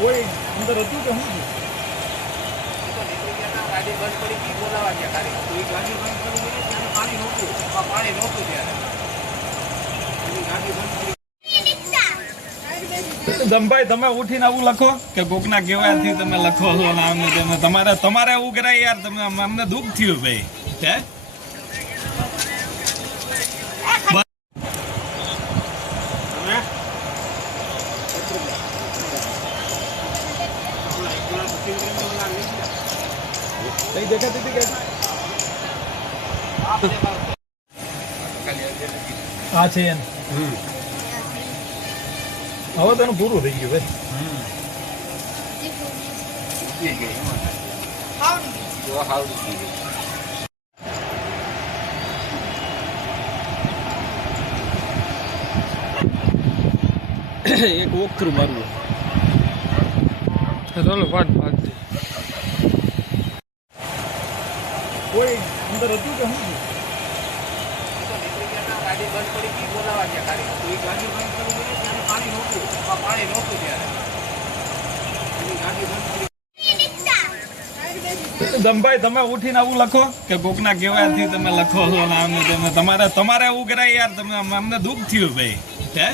કોઈ અંદર હતું કે શું? ગાડી બંધ પડી ગઈ, બોલાવા ગયા ખાલી તો એ ગાડી બંધ પડી ગઈ ત્યારે પાણી નહોતું ત્યારે એની ગાડી બંધ પડી. જમભાઈ તમે ઉઠીને આવું લખો કે કોકના કહેવાથી તમે લખો છો ને આમને તમે તમારે એવું કરાય યાર. તમે અમને દુઃખ થયું ભાઈ. હે કઈ દેખાતી હતી કે આ છે એમ. હવે તો એનું પૂરું થઈ ગયું ભાઈ. એક વોકથ્રુ મારવું. ચાલો વાત ભાગતી. કોઈ અંદર હતું કે શું? ગાડી બંધ પડી ગઈ, બોલાવા ગયા ખાલી તો એ ગાડી બંધ પડી ગઈ ત્યારે પાણી નહોતું ત્યારે એની ગાડી બંધ પડી. જમભાઈ તમે ઉઠીને આવું લખો કે કોકના કહેવાથી તમે લખો છો ને આમને તમે તમારે એવું કરાય યાર. તમે અમને દુઃખ થયું ભાઈ. હે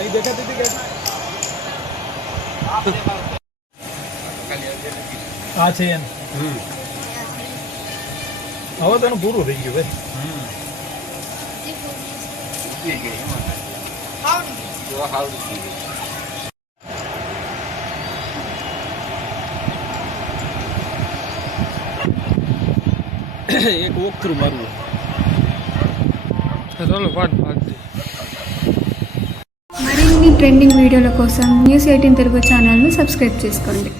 કઈ દેખાતી હતી કે આ છે એમ. હવે તો એનું પૂરું થઈ ગયું ભાઈ. એક વોકથ્રુ મારવું. ચાલો વાત ભાગતી. మరిన్ని ట్రెండింగ్ వీడియోల కోసం న్యూస్ 18 తెలుగు ఛానల్ను సబ్స్క్రైబ్ చేసుకోండి.